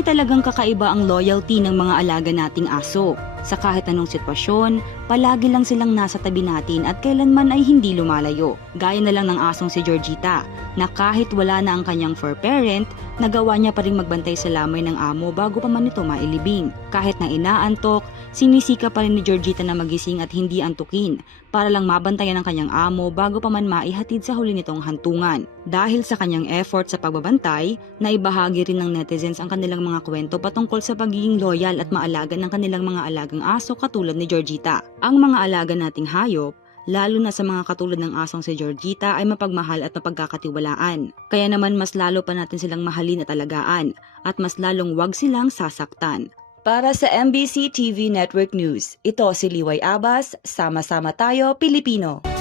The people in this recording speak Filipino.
talagang kakaiba ang loyalty ng mga alaga nating aso. Sa kahit anong sitwasyon, palagi lang silang nasa tabi natin at kailanman ay hindi lumalayo. Gaya na lang ng asong si Georgita, na kahit wala na ang kanyang fur parent, nagawa niya pa rin magbantay sa lamay ng amo bago pa man ito mailibing. Kahit na inaantok, sinisika pa rin ni Georgita na magising at hindi antukin para lang mabantayan ng kanyang amo bago pa man maihatid sa huli nitong hantungan. Dahil sa kanyang effort sa pagbabantay, naibahagi rin ng netizens ang kanilang mga kwento patungkol sa pagiging loyal at maalaga ng kanilang mga alagang aso katulad ni Georgita. Ang mga alaga nating hayop, lalo na sa mga katulad ng asong si Georgita ay mapagmahal at mapagkakatiwalaan. Kaya naman mas lalo pa natin silang mahalin at alagaan at mas lalong wag silang sasaktan. Para sa MBC TV Network News, ito si Liway Abbas, Sama-sama tayo Pilipino.